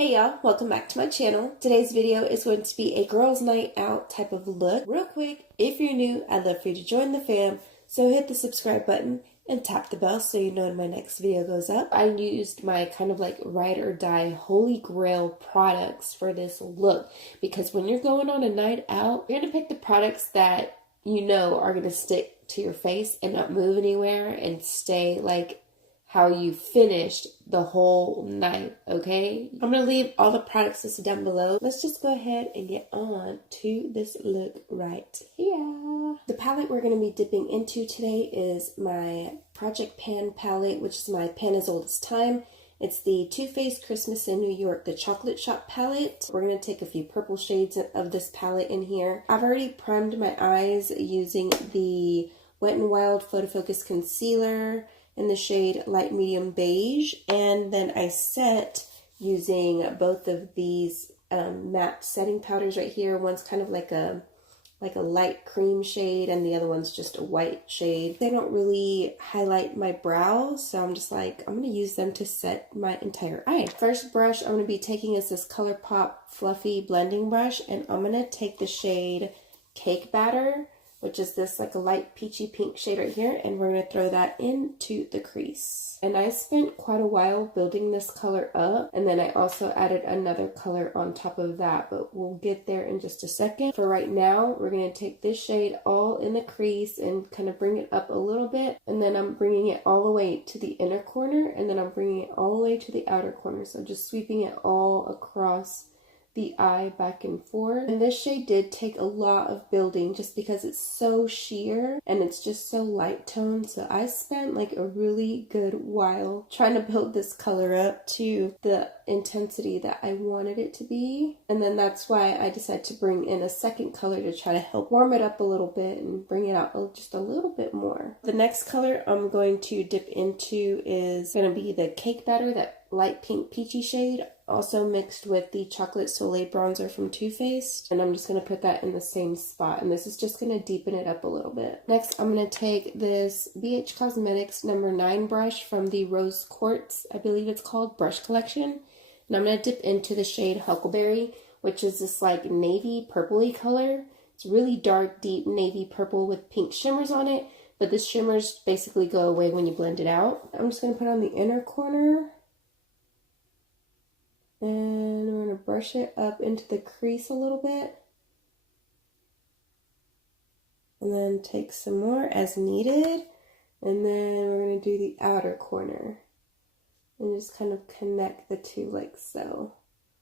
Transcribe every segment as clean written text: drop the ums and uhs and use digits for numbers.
Hey y'all, welcome back to my channel. Today's video is going to be a girls' night out type of look. Real quick, if you're new, I'd love for you to join the fam, so hit the subscribe button and tap the bell so you know when my next video goes up. I used my kind of like ride or die holy grail products for this look because when you're going on a night out, you're going to pick the products that you know are going to stick to your face and not move anywhere and stay like how you finished the whole night, okay? I'm gonna leave all the products listed down below. Let's just go ahead and get on to this look right here. The palette we're gonna be dipping into today is my Project Pan palette, which is my Pan as Old as Time. It's the Too Faced Christmas in New York, the Chocolate Shop palette. We're gonna take a few purple shades of this palette in here. I've already primed my eyes using the Wet n Wild Photofocus concealer in the shade light medium beige, and then I set using both of these matte setting powders right here. One's kind of like a light cream shade and the other one's just a white shade. They don't really highlight my brows, so I'm just like, I'm gonna use them to set my entire eye. First brush I'm gonna be taking is this ColourPop Fluffy blending brush, and I'm gonna take the shade Cake Batter, which is this like a light peachy pink shade right here, and we're going to throw that into the crease. And I spent quite a while building this color up, and then I also added another color on top of that, but we'll get there in just a second. For right now, we're going to take this shade all in the crease and kind of bring it up a little bit, and then I'm bringing it all the way to the inner corner, and then I'm bringing it all the way to the outer corner, so just sweeping it all across the eye back and forth. And this shade did take a lot of building just because it's so sheer and it's just so light toned, so I spent like a really good while trying to build this color up to the intensity that I wanted it to be. And then that's why I decided to bring in a second color to try to help warm it up a little bit and bring it out just a little bit more. The next color I'm going to dip into is going to be the Cake Batter, that light pink peachy shade, also mixed with the Chocolate Soleil bronzer from Too Faced, and I'm just going to put that in the same spot, and this is just going to deepen it up a little bit. Next, I'm going to take this BH Cosmetics number 9 brush from the Rose Quartz, I believe it's called, brush collection, and I'm going to dip into the shade Huckleberry, which is this like navy purpley color. It's really dark, deep navy purple with pink shimmers on it, but the shimmers basically go away when you blend it out. I'm just going to put on the inner corner, and we're going to brush it up into the crease a little bit. And then take some more as needed. And then we're going to do the outer corner. And just kind of connect the two like so.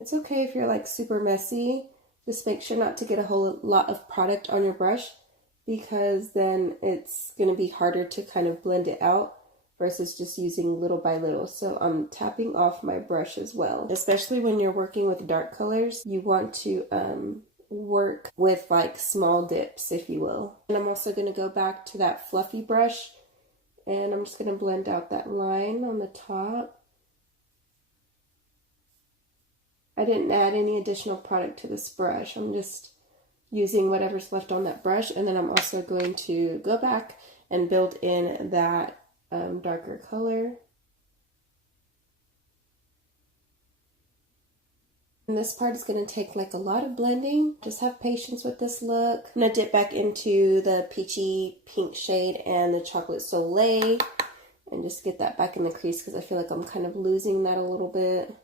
It's okay if you're like super messy. Just make sure not to get a whole lot of product on your brush, because then it's going to be harder to kind of blend it out versus just using little by little. So I'm tapping off my brush as well. Especially when you're working with dark colors, you want to work with like small dips, if you will. And I'm also going to go back to that fluffy brush, and I'm just going to blend out that line on the top. I didn't add any additional product to this brush. I'm just using whatever's left on that brush, and then I'm also going to go back and build in that darker color. And this part is going to take like a lot of blending. Just have patience with this look. I'm going to dip back into the peachy pink shade and the Chocolate Soleil and just get that back in the crease because I feel like I'm kind of losing that a little bit.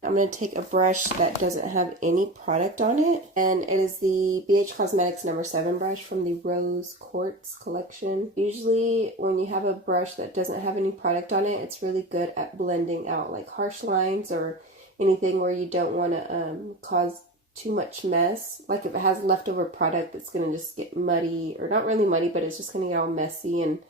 I'm going to take a brush that doesn't have any product on it, and it is the BH Cosmetics number 7 brush from the Rose Quartz collection. Usually when you have a brush that doesn't have any product on it, it's really good at blending out like harsh lines or anything where you don't want to cause too much mess. Like if it has leftover product, it's going to just get muddy, or not really muddy, but it's just going to get all messy and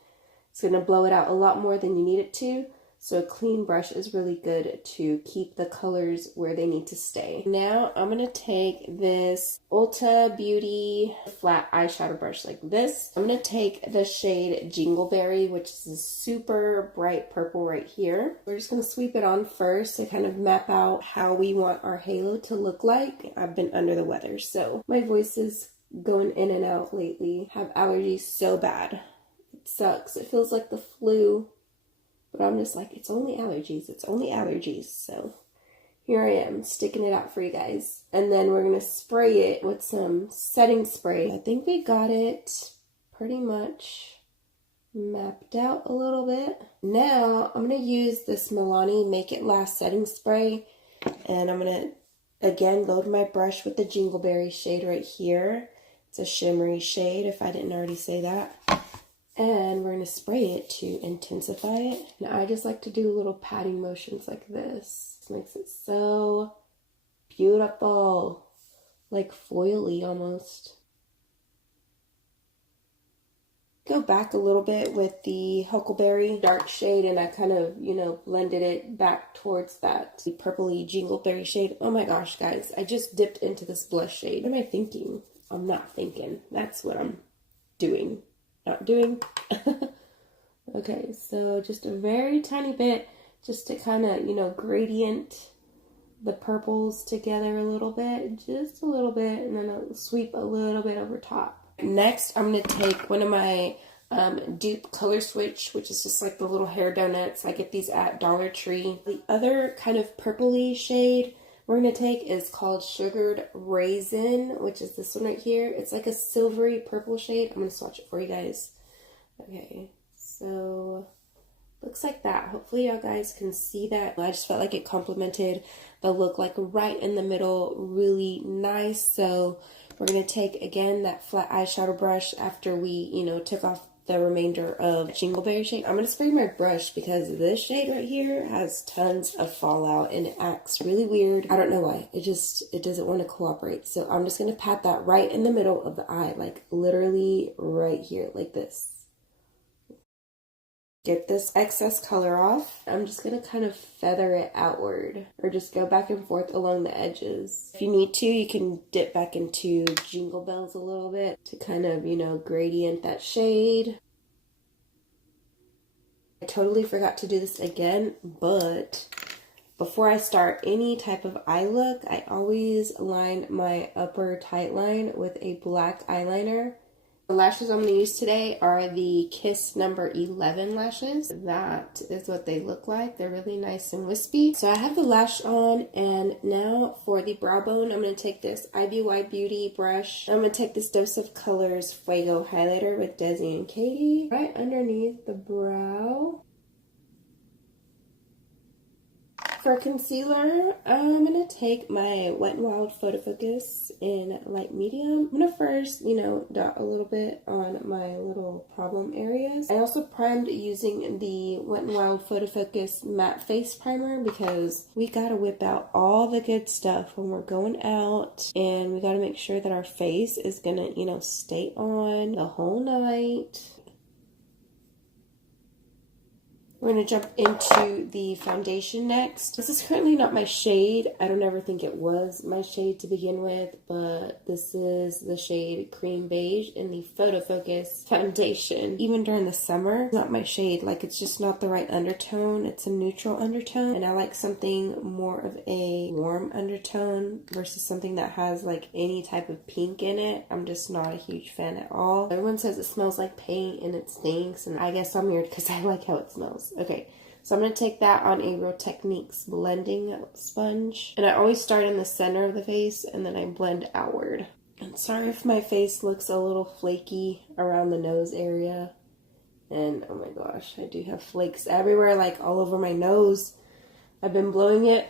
it's going to blow it out a lot more than you need it to. So a clean brush is really good to keep the colors where they need to stay. Now I'm going to take this Ulta Beauty flat eyeshadow brush like this. I'm going to take the shade Jingleberry, which is a super bright purple right here. We're just going to sweep it on first to kind of map out how we want our halo to look like. I've been under the weather, so my voice is going in and out lately. I have allergies so bad. It sucks. It feels like the flu. But I'm just like, it's only allergies. It's only allergies. So here I am, sticking it out for you guys. And then we're going to spray it with some setting spray. I think we got it pretty much mapped out a little bit. Now, I'm going to use this Milani Make It Last setting spray. And I'm going to, again, load my brush with the Jingleberry shade right here. It's a shimmery shade, if I didn't already say that. And we're going to spray it to intensify it. And I just like to do little patting motions like this. This makes it so beautiful. Like foily almost. Go back a little bit with the Huckleberry dark shade, and I kind of, you know, blended it back towards that purpley Jingleberry shade. Oh my gosh, guys, I just dipped into this blush shade. What am I thinking? I'm not thinking. That's what I'm doing. Not doing. Okay, so just a very tiny bit, just to kind of, you know, gradient the purples together a little bit, just a little bit, and then I'll sweep a little bit over top. Next, I'm going to take one of my dupe color switch, which is just like the little hair donuts. I get these at Dollar Tree. The other kind of purpley shade we're going to take is called Sugared Raisin, which is this one right here. It's like a silvery purple shade. I'm going to swatch it for you guys. Okay, so looks like that. Hopefully y'all guys can see that. I just felt like it complemented the look, like right in the middle, really nice. So we're going to take, again, that flat eyeshadow brush after we, you know, took off the remainder of Jingleberry shade. I'm going to spray my brush because this shade right here has tons of fallout and it acts really weird. I don't know why. It doesn't want to cooperate. So I'm just going to pat that right in the middle of the eye, like literally right here, like this. Get this excess color off. I'm just going to kind of feather it outward or just go back and forth along the edges. If you need to, you can dip back into Jingle Bells a little bit to kind of, you know, gradient that shade. I totally forgot to do this again, but before I start any type of eye look, I always line my upper tight line with a black eyeliner. The lashes I'm going to use today are the Kiss number 11 lashes. That is what they look like. They're really nice and wispy. So I have the lash on, and now for the brow bone, I'm going to take this IBY Beauty brush. I'm going to take this Dose of Colors Fuego highlighter with Desi and Katy right underneath the brow. For concealer, I'm going to take my Wet n Wild Photofocus in light medium. I'm going to first, you know, dot a little bit on my little problem areas. I also primed using the Wet n Wild Photofocus Matte Face Primer because we got to whip out all the good stuff when we're going out, and we got to make sure that our face is going to, you know, stay on the whole night. We're going to jump into the foundation next. This is currently not my shade. I don't ever think it was my shade to begin with, but this is the shade Cream Beige in the Photofocus foundation. Even during the summer, it's not my shade. Like, it's just not the right undertone. It's a neutral undertone, and I like something more of a warm undertone versus something that has like any type of pink in it. I'm just not a huge fan at all. Everyone says it smells like paint and it stinks, and I guess I'm weird because I like how it smells. Okay, so I'm going to take that on a Real Techniques blending sponge. And I always start in the center of the face and then I blend outward. And sorry if my face looks a little flaky around the nose area. And oh my gosh, I do have flakes everywhere, like all over my nose. I've been blowing it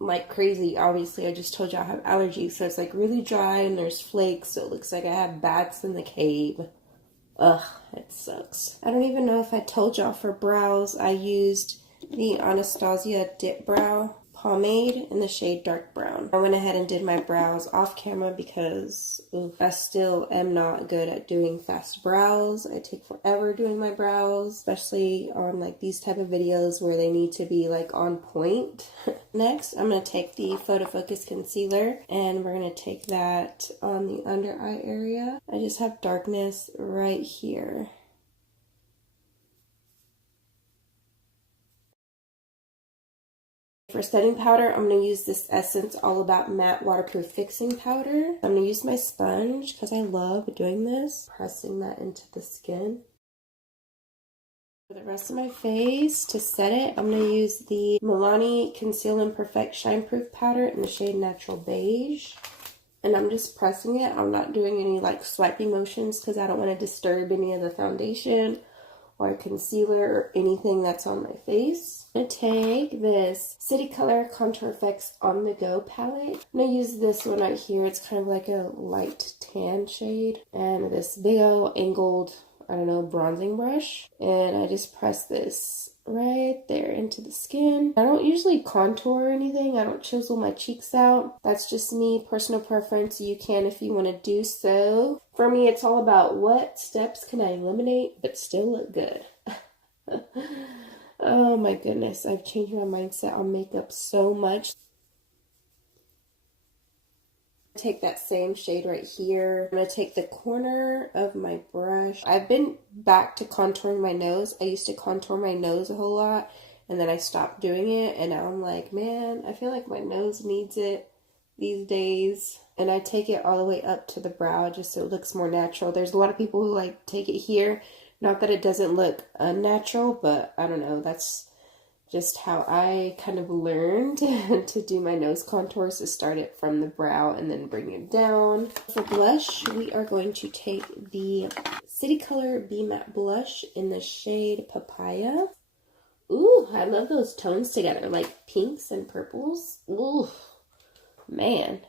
like crazy. Obviously, I just told you I have allergies, so it's like really dry and there's flakes, so it looks like I have bats in the cave. Ugh, it sucks. I don't even know if I told y'all, for brows, I used the Anastasia Dipbrow pomade in the shade Dark Brown. I went ahead and did my brows off camera because I still am not good at doing fast brows. I take forever doing my brows, especially on like these type of videos where they need to be like on point. Next, I'm going to take the Photofocus concealer and we're going to take that on the under eye area. I just have darkness right here. For setting powder, I'm going to use this Essence All About Matte Waterproof Fixing Powder. I'm going to use my sponge because I love doing this, pressing that into the skin. For the rest of my face, to set it, I'm going to use the Milani Conceal and Perfect Shine Proof Powder in the shade Natural Beige. And I'm just pressing it. I'm not doing any like swiping motions because I don't want to disturb any of the foundation or concealer or anything that's on my face. I'm going to take this City Color Contour Effects On The Go palette. I'm going to use this one right here. It's kind of like a light tan shade. And this big old angled, I don't know, bronzing brush. And I just press this right there into the skin. I don't usually contour or anything. I don't chisel my cheeks out. That's just me, personal preference. You can if you want to do so. For me, it's all about what steps can I eliminate but still look good. Oh my goodness, I've changed my mindset on makeup so much. Take that same shade right here. I'm going to take the corner of my brush. I've been back to contouring my nose. I used to contour my nose a whole lot and then I stopped doing it, and now I'm like, man, I feel like my nose needs it these days. And I take it all the way up to the brow just so it looks more natural. There's a lot of people who like take it here. Not that it doesn't look unnatural, but I don't know, that's just how I kind of learned to do my nose contours, to start it from the brow and then bring it down. For blush, we are going to take the City Color Be Matte Blush in the shade Papaya. Ooh, I love those tones together, like pinks and purples. Ooh, man,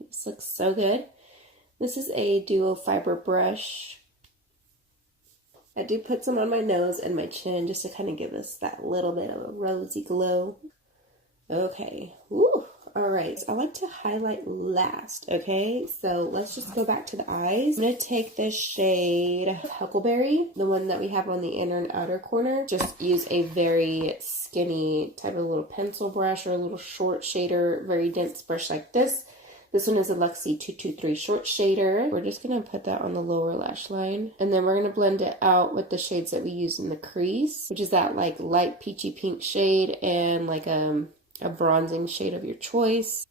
this looks so good. This is a duo fiber brush. I do put some on my nose and my chin just to kind of give us that little bit of a rosy glow. Okay, woo, all right. I like to highlight last, okay? So let's just go back to the eyes. I'm gonna take this shade Huckleberry, the one that we have on the inner and outer corner. Just use a very skinny type of little pencil brush or a little short shader, very dense brush like this. This one is a Luxie 223 short shader. We're just going to put that on the lower lash line. And then we're going to blend it out with the shades that we use in the crease, which is that like light peachy pink shade and like a bronzing shade of your choice.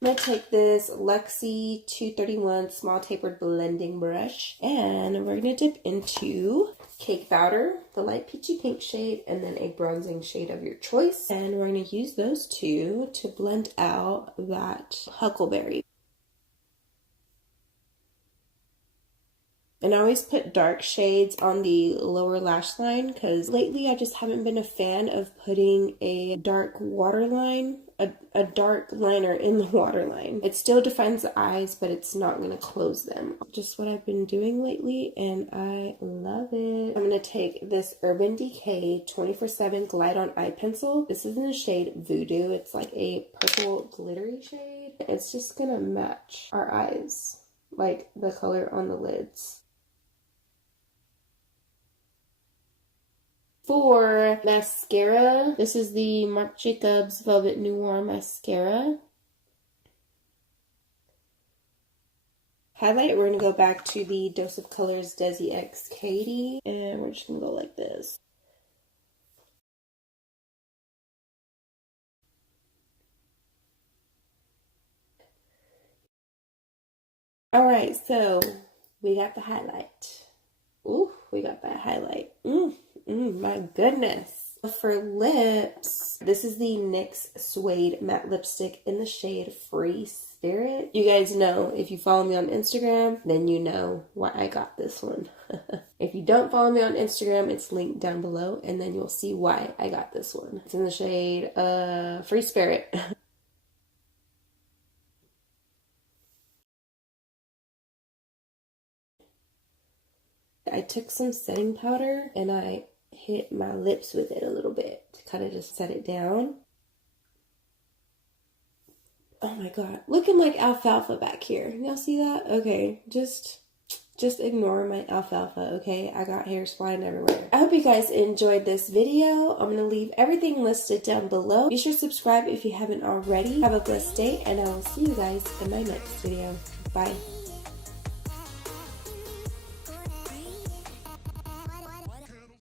I'm going to take this Luxie 231 small tapered blending brush and we're going to dip into Cake Powder, the light peachy pink shade, and then a bronzing shade of your choice. And we're going to use those two to blend out that Huckleberry. And I always put dark shades on the lower lash line because lately I just haven't been a fan of putting a dark waterline, a dark liner in the waterline. It still defines the eyes, but it's not going to close them. Just what I've been doing lately, and I love it. I'm going to take this Urban Decay 24/7 Glide On Eye Pencil. This is in the shade Voodoo. It's like a purple glittery shade. It's just going to match our eyes, like the color on the lids. For mascara, this is the Marc Jacobs Velvet Noir Mascara. Highlight, we're going to go back to the Dose of Colors Desi X Katy, and we're just going to go like this. Alright, so we got the highlight. Ooh, we got that highlight. My goodness. For lips, this is the NYX Suede matte lipstick in the shade Free Spirit. You guys know, if you follow me on Instagram, then you know why I got this one. If you don't follow me on Instagram, it's linked down below, and then you'll see why I got this one. It's in the shade Free Spirit. I took some setting powder and I hit my lips with it a little bit to kind of just set it down. Oh my god, looking like alfalfa back here. Y'all see that? Okay, just ignore my alfalfa, okay? I got hairs flying everywhere. I hope you guys enjoyed this video. I'm going to leave everything listed down below. Be sure to subscribe if you haven't already. Have a blessed day, and I will see you guys in my next video. Bye.